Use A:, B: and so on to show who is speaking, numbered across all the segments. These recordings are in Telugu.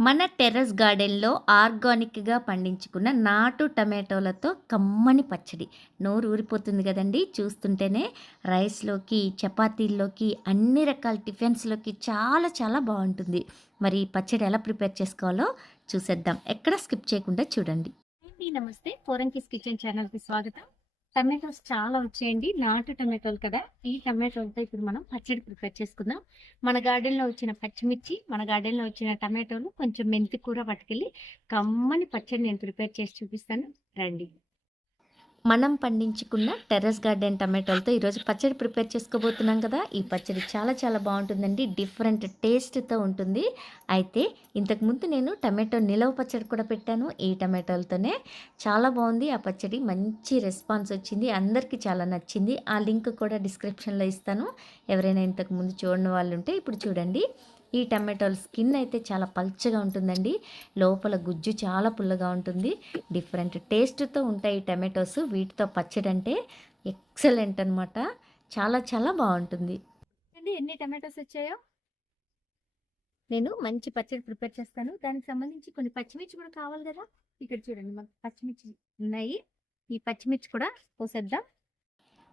A: మన టెర్రస్ గార్డెన్‌లో ఆర్గానిక్‌గా పండించుకున్న నాటు టమాటోలతో కమ్మని పచ్చడి. నోరు ఊరిపోతుంది కదండి చూస్తుంటేనే రైస్‌లోకి, చపాతీల్లోకి, అన్ని రకాల టిఫిన్స్‌లోకి చాలా చాలా బాగుంటుంది మరి పచ్చడి ఎలా ప్రిపేర్ చేసుకోవాలో చూసేద్దాం. ఎక్కడ స్కిప్ చేయకుండా చూడండి.
B: నమస్తే పోరంకిస్ కిచెన్ ఛానల్కి స్వాగతం టమాటోస్ చాలా వచ్చేయండి. నాటు టమాటోలు కదా. ఈ టమాటోలతో ఇప్పుడు మనం పచ్చడి ప్రిపేర్ చేసుకుందాం. మన గార్డెన్లో వచ్చిన పచ్చిమిర్చి మన గార్డెన్లో వచ్చిన టమాటోలు కొంచెం మెంతి కూర పట్టుకెళ్ళి కమ్మని పచ్చడి నేను ప్రిపేర్ చేసి చూపిస్తాను. రండి.
A: మనం పండించుకున్న టెర్రస్ గార్డెన్ టమాటోలతో ఈరోజు పచ్చడి ప్రిపేర్ చేసుకోబోతున్నాం కదా! ఈ పచ్చడి చాలా చాలా బాగుంటుందండి డిఫరెంట్ టేస్ట్‌తో ఉంటుంది. అయితే ఇంతకుముందు నేను టమాటో నిలవ పచ్చడి కూడా పెట్టాను. ఈ టమాటోలతోనే చాలా బాగుంది ఆ పచ్చడి మంచి రెస్పాన్స్ వచ్చింది. అందరికీ చాలా నచ్చింది. ఆ లింక్ కూడా డిస్క్రిప్షన్‌లో ఇస్తాను. ఎవరైనా ఇంతకుముందు చూడని వాళ్ళు ఉంటే ఇప్పుడు చూడండి. ఈ టమాటోల స్కిన్ అయితే చాలా పల్చగా ఉంటుందండి. లోపల గుజ్జు చాలా పుల్లగా ఉంటుంది. డిఫరెంట్ టేస్ట్‌తో ఉంటాయి ఈ టమాటోస్. వీటితో పచ్చడంటే ఎక్సలెంట్ అనమాట. చాలా చాలా బావుంటుంది.
B: అండి ఎన్ని టమాటోస్ వచ్చాయో నేను మంచి పచ్చడి ప్రిపేర్ చేస్తాను దానికి సంబంధించి కొన్ని పచ్చిమిర్చి కూడా కావాలి కదా ఇక్కడ చూడండి మనకు పచ్చిమిర్చి ఉన్నాయి ఈ పచ్చిమిర్చి కూడా కోసేద్దాం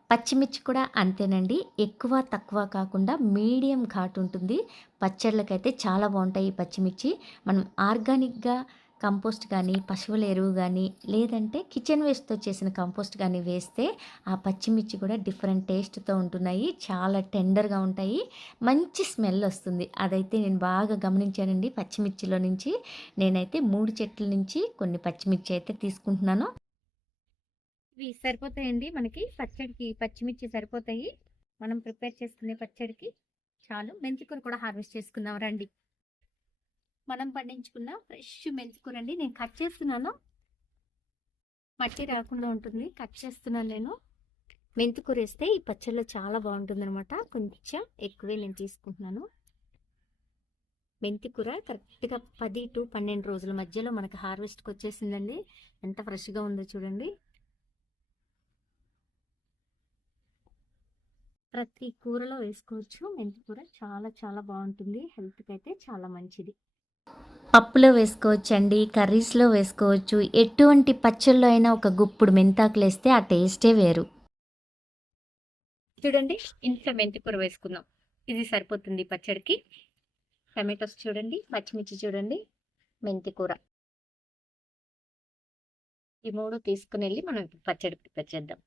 A: పచ్చిమిర్చి కూడా అంతేనండి. ఎక్కువ, తక్కువ కాకుండా మీడియం ఘాటు ఉంటుంది. పచ్చళ్ళకైతే చాలా బాగుంటాయి ఈ పచ్చిమిర్చి. మనం ఆర్గానిక్‌గా కంపోస్ట్ కానీ పశువుల ఎరువు కానీ లేదంటే కిచెన్ వేస్ట్‌తో చేసిన కంపోస్ట్ కానీ వేస్తే ఆ పచ్చిమిర్చి కూడా డిఫరెంట్ టేస్ట్‌తో ఉంటున్నాయి. చాలా టెండర్‌గా ఉంటాయి. మంచి స్మెల్ వస్తుంది. అదైతే నేను బాగా గమనించానండి పచ్చిమిర్చిలో నుంచి. నేనైతే మూడు చెట్ల నుంచి కొన్ని పచ్చిమిర్చి అయితే తీసుకుంటున్నాను.
B: ఇవి సరిపోతాయండి మనకి పచ్చడికి పచ్చిమిర్చి సరిపోతాయి. మనం ప్రిపేర్ చేసుకునే పచ్చడికి చాలు. మెంతికూర కూడా హార్వెస్ట్ చేసుకుందాం రండి. మనం పండించుకున్న ఫ్రెష్ మెంతికూర అండి. నేను కట్ చేస్తున్నాను. మట్టి రాకుండా ఉంటుంది. కట్ చేస్తున్నాను నేను. మెంతికూర వేస్తే ఈ పచ్చడిలో చాలా బాగుంటుంది అనమాట కొంచెం ఎక్కువే నేను తీసుకుంటున్నాను. మెంతికూర కరెక్ట్‌గా 10-12 రోజుల మధ్యలో మనకు హార్వెస్ట్‌కి వచ్చేసిందండి. ఎంత ఫ్రెష్‌గా ఉందో చూడండి. ప్రతి కూరలో వేసుకోవచ్చు. మెంతికూర చాలా చాలా బాగుంటుంది హెల్త్‌కి అయితే చాలా మంచిది.
A: పప్పులో వేసుకోవచ్చండి. కర్రీస్‌లో వేసుకోవచ్చు. ఎటువంటి పచ్చళ్ళలో అయినా ఒక గుప్పుడు మెంతాకులు వేస్తే ఆ టేస్టే వేరు.
B: చూడండి ఇంత మెంతికూర వేసుకుందాం. ఇది సరిపోతుంది పచ్చడికి. టమాటోస్ చూడండి, పచ్చిమిర్చి చూడండి, మెంతికూర. ఈ మూడు తీసుకుని వెళ్ళి మనం పచ్చడి ప్రిపేర్ చేద్దాం.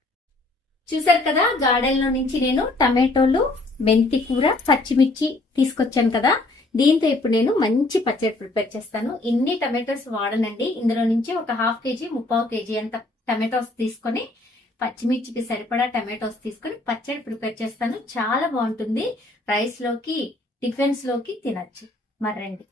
B: చూసారు కదా గార్డెన్‌లో నుంచి నేను టమాటోలు, మెంతికూర, పచ్చిమిర్చి తీసుకొచ్చాను కదా! దీంతో ఇప్పుడు నేను మంచి పచ్చడి ప్రిపేర్ చేస్తాను. ఇన్ని టమాటోస్ వాడనండి. ఇందులో నుంచి ఒక హాఫ్ కేజీ, ముప్పావు కేజీ అంత టమాటోస్ తీసుకొని పచ్చిమిర్చికి సరిపడా టమాటోస్ తీసుకొని పచ్చడి ప్రిపేర్ చేస్తాను. చాలా బావుంటుంది. రైస్‌లోకి, టిఫిన్స్‌లోకి లోకి మరి రండి.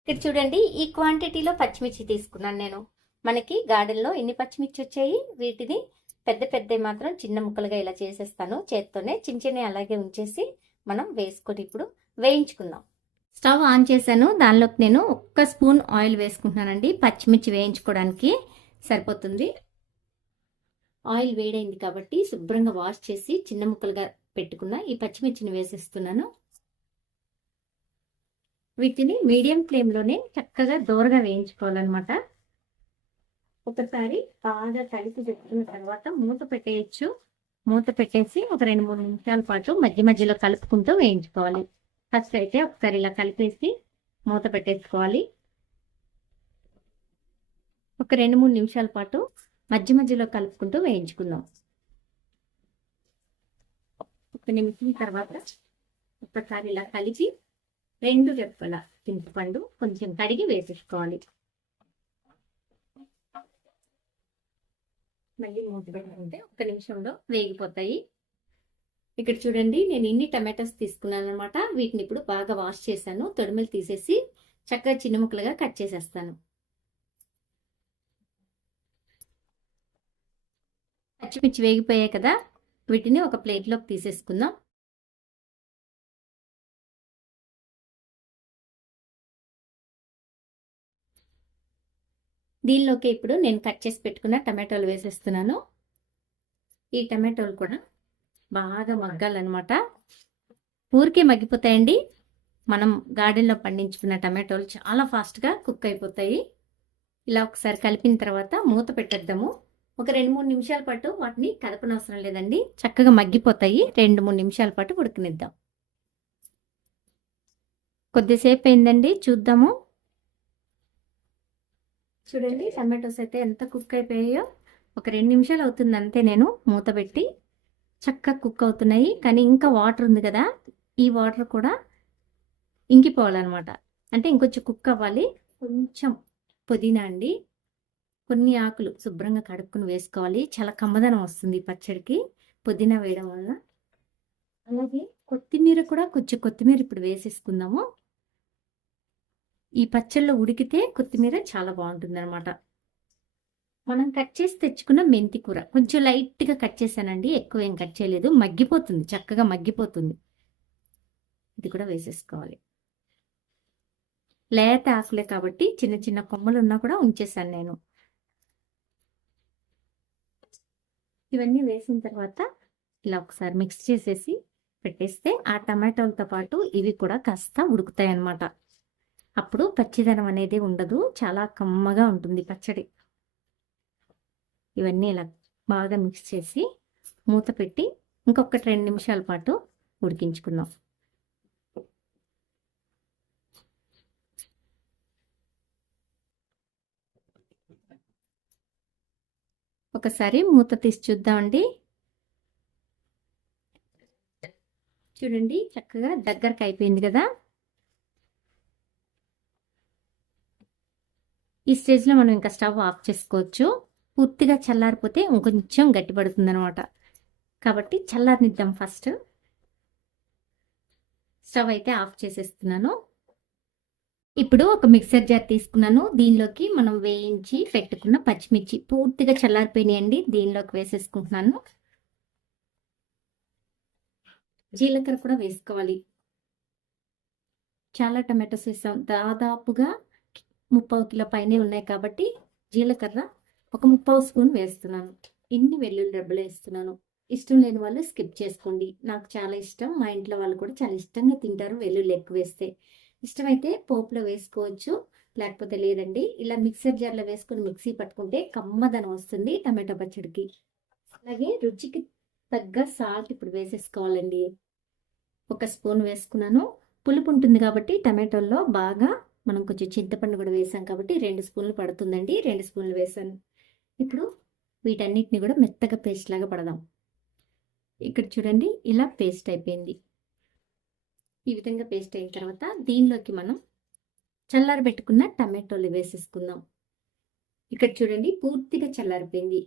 B: ఇక్కడ చూడండి ఈ క్వాంటిటీలో పచ్చిమిర్చి తీసుకున్నాను నేను. మనకి గార్డెన్‌లో ఎన్ని పచ్చిమిర్చి వచ్చాయి వీటిని పెద్ద పెద్దవి మాత్రం చిన్న ముక్కలుగా ఇలా చేసేస్తాను చేత్తోనే. చిన్న చిన్న అలాగే ఉంచేసి మనం వేసుకొని ఇప్పుడు వేయించుకుందాం. స్టవ్ ఆన్ చేశాను. దానిలోకి నేను ఒక్క స్పూన్ ఆయిల్ వేసుకుంటున్నానండి. పచ్చిమిర్చి వేయించుకోవడానికి సరిపోతుంది. ఆయిల్ వేడైంది కాబట్టి శుభ్రంగా వాష్ చేసి చిన్న ముక్కలుగా పెట్టుకున్న ఈ పచ్చిమిర్చిని వేసేస్తున్నాను. వీటిని మీడియం ఫ్లేమ్‌లోనే చక్కగా దోరగా వేయించుకోవాలన్నమాట. ఒకసారి బాగా కలిపి పెట్టుకున్న తర్వాత మూత పెట్టేయొచ్చు. మూత పెట్టేసి ఒక 2, 3 నిమిషాల పాటు మధ్య మధ్యలో కలుపుకుంటూ వేయించుకోవాలి. ఫస్ట్ అయితే ఒకసారి ఇలా కలిపేసి మూత పెట్టేసుకోవాలి. ఒక 2, 3 నిమిషాల పాటు మధ్య మధ్యలో కలుపుకుంటూ వేయించుకుందాం. ఒక నిమిషం తర్వాత ఒకసారి ఇలా కలిపి రెండు రెప్పల చింతపండు కొంచెం కడిగి వేసేసుకోవాలి. మళ్ళీ మూత పెట్టుకుంటే ఒక్క నిమిషంలో వేగిపోతాయి. ఇక్కడ చూడండి నేను ఇన్ని టమాటోస్ తీసుకున్నాను అనమాట. వీటిని ఇప్పుడు బాగా వాష్ చేశాను. తొడిమలు తీసేసి చక్కగా చిన్న ముక్కలుగా కట్ చేసేస్తాను. పచ్చిమిర్చి వేగిపోయాయి కదా! వీటిని ఒక ప్లేట్‌లోకి తీసేసుకుందాం. దీనిలోకి ఇప్పుడు నేను కట్ చేసి పెట్టుకున్న టమాటోలు వేసేస్తున్నాను. ఈ టమాటోలు కూడా బాగా మగ్గాలన్నమాట. ఊరికే మగ్గిపోతాయండి. మనం గార్డెన్లో పండించుకున్న టమాటోలు చాలా ఫాస్ట్గా కుక్ అయిపోతాయి. ఇలా ఒకసారి కలిపిన తర్వాత మూత పెట్టేద్దాము. ఒక రెండు మూడు నిమిషాల పాటు వాటిని కలపనవసరం లేదండి. చక్కగా మగ్గిపోతాయి. రెండు మూడు నిమిషాల పాటు ఉడికినిద్దాం. కొద్దిసేపు అయిందండి. చూద్దాము. చూడండి టమాటోస్ అయితే ఎంత కుక్ అయిపోయాయో ఒక రెండు నిమిషాలు అవుతుంది అంతే నేను మూత పెట్టి. చక్కగా కుక్ అవుతున్నాయి కానీ ఇంకా వాటర్ ఉంది కదా ఈ వాటర్ కూడా ఇంకిపోవాలన్నమాట. అంటే ఇంకొంచెం కుక్ అవ్వాలి. కొంచెం పుదీనా అండి. కొన్ని ఆకులు శుభ్రంగా కడుక్కుని వేసుకోవాలి. చాలా కమ్మదనం వస్తుంది పచ్చడికి పుదీనా వేయడం వల్ల. అలాగే కొత్తిమీర కూడా కొంచెం కొత్తిమీర ఇప్పుడు వేసేసుకుందాము. ఈ పచ్చళ్ళు ఉడికితే కొత్తిమీర చాలా బాగుంటుంది అనమాట మనం కట్ చేసి తెచ్చుకున్న మెంతి కూర. కొంచెం లైట్గా కట్ చేశానండి. ఎక్కువ ఏం కట్ చేయలేదు. మగ్గిపోతుంది. చక్కగా మగ్గిపోతుంది. ఇది కూడా వేసేసుకోవాలి. లేత ఆకులే కాబట్టి చిన్న చిన్న కొమ్మలు ఉన్నా కూడా ఉంచేసాను నేను. ఇవన్నీ వేసిన తర్వాత ఇలా ఒకసారి మిక్స్ చేసేసి పెట్టేస్తే ఆ టమాటోలతో పాటు ఇవి కూడా కాస్త ఉడుకుతాయి అన్నమాట అప్పుడు పచ్చిదనం అనేది ఉండదు. చాలా కమ్మగా ఉంటుంది పచ్చడి. ఇవన్నీ ఇలా బాగా మిక్స్ చేసి మూత పెట్టి ఇంకొకటి రెండు నిమిషాల పాటు ఉడికించుకుందాం. ఒకసారి మూత తీసి చూద్దామండి. చూడండి చక్కగా దగ్గరకు అయిపోయింది కదా. ఈ స్టేజ్లో మనం ఇంకా స్టవ్ ఆఫ్ చేసుకోవచ్చు. పూర్తిగా చల్లారిపోతే ఇంకొంచెం గట్టిపడుతుంది అనమాట కాబట్టి చల్లారనిద్దాం ఫస్ట్. స్టవ్ అయితే ఆఫ్ చేసేస్తున్నాను. ఇప్పుడు ఒక మిక్సర్ జార్ తీసుకున్నాను. దీనిలోకి మనం వేయించి పెట్టుకున్న పచ్చిమిర్చి పూర్తిగా చల్లారిపోయినాయండి. దీనిలోకి వేసేసుకుంటున్నాను. జీలకర్ర కూడా వేసుకోవాలి. చాలా టమాటోస్ వేసాం. దాదాపుగా ముప్పావు కిలో పైనే ఉన్నాయి కాబట్టి జీలకర్ర ఒక ముప్పావు స్పూన్ వేస్తున్నాను. ఇన్ని వెల్లుల్లి రెబ్బలు వేస్తున్నాను ఇష్టం లేని వాళ్ళు స్కిప్ చేసుకోండి. నాకు చాలా ఇష్టం. మా ఇంట్లో వాళ్ళు కూడా చాలా ఇష్టంగా తింటారు వెల్లుల్లి ఎక్కువ వేస్తే. ఇష్టమైతే పోపులో వేసుకోవచ్చు లేకపోతే లేదండి. ఇలా మిక్సర్ జార్లో వేసుకొని మిక్సీ పట్టుకుంటే కమ్మదనం వస్తుంది టమాటో పచ్చడికి. అలాగే రుచికి తగ్గ సాల్ట్ ఇప్పుడు వేసేసుకోవాలండి. ఒక స్పూన్ వేసుకున్నాను. పులుపు ఉంటుంది కాబట్టి టమాటోల్లో బాగా మనం కొంచెం చింతపండు కూడా వేసాం కాబట్టి రెండు స్పూన్లు పడుతుందండి. రెండు స్పూన్లు వేసాను. ఇప్పుడు వీటన్నిటిని కూడా మెత్తగా పేస్ట్ లాగా పడదాం. ఇక్కడ చూడండి ఇలా పేస్ట్ అయిపోయింది. ఈ విధంగా పేస్ట్ అయిన తర్వాత దీనిలోకి మనం చల్లారబెట్టుకున్న టమాటోలు వేసేసుకుందాం. ఇక్కడ చూడండి పూర్తిగా చల్లారిపోయింది.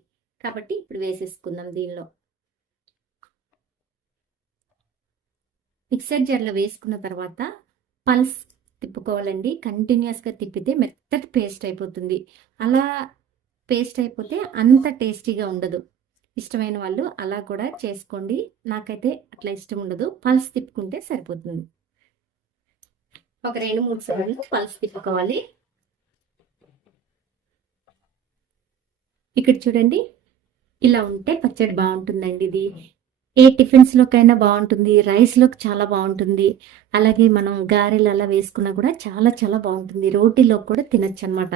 B: కాబట్టి ఇప్పుడు వేసేసుకుందాం దీనిలో. మిక్సర్ జార్లో వేసుకున్న తర్వాత పల్స్ తిప్పుకోవాలండి. కంటిన్యూస్గా తిప్పితే మెత్తటి పేస్ట్ అయిపోతుంది. అలా పేస్ట్ అయిపోతే అంత టేస్టీగా ఉండదు. ఇష్టమైన వాళ్ళు అలా కూడా చేసుకోండి. నాకైతే అట్లా ఇష్టం ఉండదు. పల్స్ తిప్పుకుంటే సరిపోతుంది. ఒక రెండు మూడు సార్లు పల్స్ తిప్పుకోవాలి. ఇక్కడ చూడండి. ఇలా ఉంటే పచ్చడి బాగుంటుందండి ఇది. ఏ టిఫిన్స్లోకైనా బాగుంటుంది రైస్లోకి చాలా బాగుంటుంది అలాగే మనం గారెలు అలా వేసుకున్నా కూడా చాలా చాలా బాగుంటుంది రోటీలో కూడా తినచ్చు అనమాట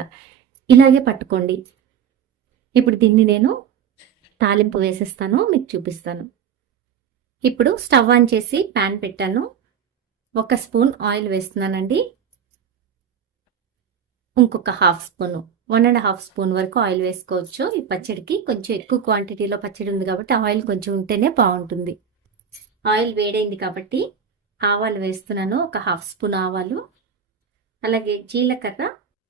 B: ఇలాగే పట్టుకోండి. ఇప్పుడు దీన్ని నేను తాలింపు వేసేస్తాను మీకు చూపిస్తాను. ఇప్పుడు స్టవ్ ఆన్ చేసి ప్యాన్ పెట్టాను. ఒక స్పూన్ ఆయిల్ వేస్తున్నానండి. ఇంకొక half spoon. One and half spoon వరకు ఆయిల్ వేసుకోవచ్చు. ఈ పచ్చడికి కొంచెం ఎక్కువ క్వాంటిటీలో పచ్చడి ఉంది కాబట్టి ఆయిల్ కొంచెం ఉంటేనే బాగుంటుంది. ఆయిల్ వేడైంది కాబట్టి ఆవాలు వేస్తున్నాను. ఒక హాఫ్ స్పూన్ ఆవాలు. అలాగే జీలకర్ర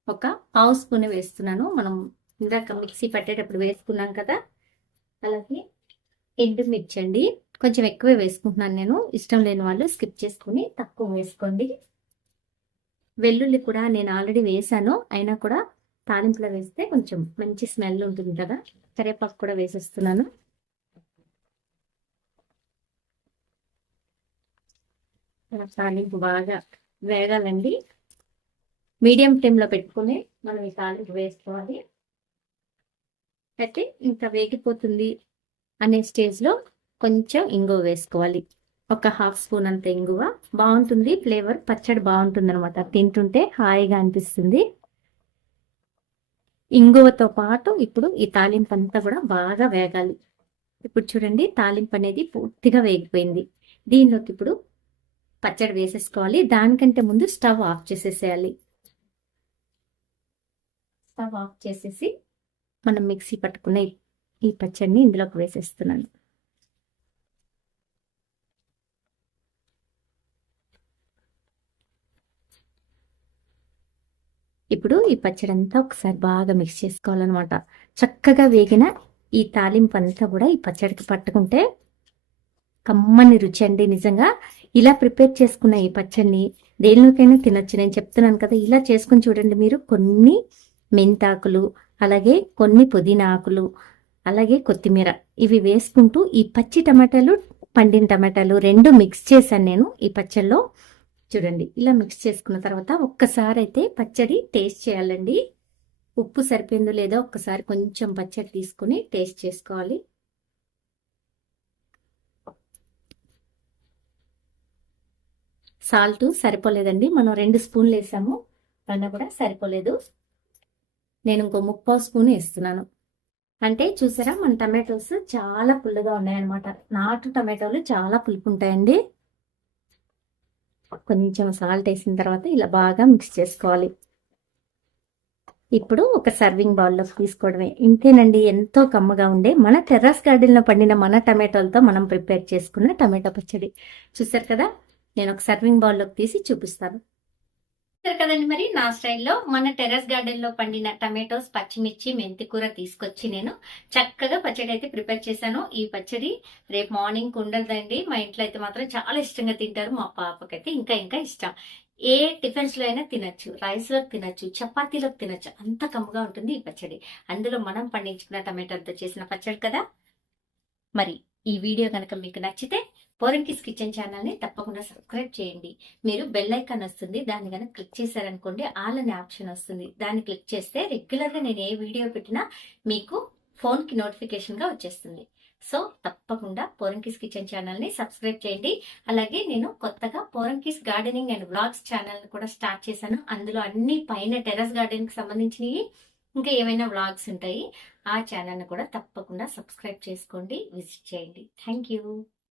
B: ఒక పావు స్పూన్ వేస్తున్నాను. మనం ఇందాక మిక్సీ పట్టేటప్పుడు వేసుకున్నాం కదా. అలాగే ఎండుమిర్చి అండి. కొంచెం ఎక్కువే వేసుకుంటున్నాను నేను. ఇష్టం లేని వాళ్ళు స్కిప్ చేసుకుని తక్కువ వేసుకోండి. వెల్లుల్లి కూడా నేను ఆల్రెడీ వేసాను. అయినా కూడా తాలింపులో వేస్తే కొంచెం మంచి స్మెల్ ఉంటుంది కదా. కరివేపాకు కూడా వేసేస్తున్నాను. తాలింపు బాగా వేగాలండి. మీడియం ఫ్లేమ్లో పెట్టుకుని మనం ఈ తాలింపు వేసుకోవాలి. అయితే ఇంకా వేగిపోతుంది అనే స్టేజ్లో కొంచెం ఇంగువ వేసుకోవాలి. ఒక హాఫ్ స్పూన్ అంత ఇంగువ. బాగుంటుంది ఫ్లేవర్ పచ్చడి బాగుంటుంది అనమాట తింటుంటే హాయిగా అనిపిస్తుంది. ఇంగువతో పాటు ఇప్పుడు ఈ తాలింపు అంతా కూడా బాగా వేగాలి. ఇప్పుడు చూడండి తాలింపు అనేది పూర్తిగా వేగిపోయింది. దీనిలోకి ఇప్పుడు పచ్చడి వేసేసుకోవాలి. దానికంటే ముందు స్టవ్ ఆఫ్ చేసేసేయాలి. స్టవ్ ఆఫ్ చేసేసి మనం మిక్సీ పట్టుకున్న ఈ- ఈ పచ్చడిని ఇందులోకి వేసేస్తున్నాను ఇప్పుడు ఈ పచ్చడి అంతా ఒకసారి బాగా మిక్స్ చేసుకోవాలన్నమాట. చక్కగా వేగిన ఈ తాలింపు అంతా కూడా ఈ పచ్చడికి పట్టుకుంటే కమ్మని రుచి అండి నిజంగా. ఇలా ప్రిపేర్ చేసుకున్న ఈ పచ్చడిని దేనిలోకైనా తినొచ్చు. నేను చెప్తున్నాను కదా ఇలా చేసుకుని చూడండి మీరు. కొన్ని మెంతాకులు అలాగే కొన్ని పుదీనా ఆకులు అలాగే కొత్తిమీర ఇవి వేసుకుంటూ ఈ పచ్చి టమాటాలు పండిన టమాటాలు రెండు మిక్స్ చేశాను నేను ఈ పచ్చళ్ళలో చూడండి ఇలా మిక్స్ చేసుకున్న తర్వాత ఒక్కసారి అయితే పచ్చడి టేస్ట్ చేయాలండి. ఉప్పు సరిపోయిందో లేదో ఒక్కసారి కొంచెం పచ్చడి తీసుకుని టేస్ట్ చేసుకోవాలి. సాల్ట్ సరిపోలేదండి మనం రెండు స్పూన్లు వేసాము అయినా కూడా సరిపోలేదు. నేను ఇంకో ముప్పో స్పూన్ వేస్తున్నాను. అంటే చూసారా మన టమాటోస్ చాలా పుల్లగా ఉన్నాయన్నమాట. నాటు టమాటోలు చాలా పులుపు ఉంటాయండి. కొంచెం సాల్ట్ వేసిన తర్వాత ఇలా బాగా మిక్స్ చేసుకోవాలి. ఇప్పుడు ఒక సర్వింగ్ బౌల్లోకి తీసుకోవడమే. ఇంతేనండి ఎంతో కమ్మగా ఉండే మన టెర్రస్ గార్డెన్లో పండిన మన టమాటోలతో మనం ప్రిపేర్ చేసుకున్న టమాటో పచ్చడి. చూసారు కదా? నేను ఒక సర్వింగ్ బౌల్లోకి తీసి చూపిస్తాను. కదండి మరి? నా స్టైల్లో మన టెర్రస్ గార్డెన్లో పండిన టమాటోస్ పచ్చిమిర్చి మెంతి కూర తీసుకొచ్చి నేను చక్కగా పచ్చడి అయితే ప్రిపేర్ చేశాను. ఈ పచ్చడి రేపు మార్నింగ్ ఉండదండి. మా ఇంట్లో అయితే మాత్రం చాలా ఇష్టంగా తింటారు. మా పాపకైతే ఇంకా ఇంకా ఇష్టం. ఏ టిఫిన్స్లో అయినా తినచ్చు. రైస్లో తినచ్చు. చపాతీలోకి తినొచ్చు. అంత కమ్మగా ఉంటుంది ఈ పచ్చడి. అందులో మనం పండించుకున్న టమాటాలతో చేసిన పచ్చడి కదా? మరి ఈ వీడియో కనుక మీకు నచ్చితే పోరంకిస్ కిచెన్ ఛానల్ని తప్పకుండా సబ్స్క్రైబ్ చేయండి. మీరు బెల్ ఐకాన్ వస్తుంది దాన్ని కనుక క్లిక్ చేశారనుకోండి ఆల్ అనే ఆప్షన్ వస్తుంది. దాన్ని క్లిక్ చేస్తే రెగ్యులర్గా నేను ఏ వీడియో పెట్టినా మీకు ఫోన్కి నోటిఫికేషన్గా వచ్చేస్తుంది. సో తప్పకుండా పోరంకిస్ కిచెన్ ఛానల్ని సబ్స్క్రైబ్ చేయండి. అలాగే నేను కొత్తగా పోరంకిస్ గార్డెనింగ్ అండ్ బ్లాగ్స్ ఛానల్ని కూడా స్టార్ట్ చేశాను. అందులో అన్ని పైన టెర్రస్ గార్డెన్కి సంబంధించినవి ఇంకా ఏవైనా వ్లాగ్స్ ఉంటాయి. ఆ ఛానల్ని కూడా తప్పకుండా సబ్స్క్రైబ్ చేసుకోండి విజిట్ చేయండి. Thank you.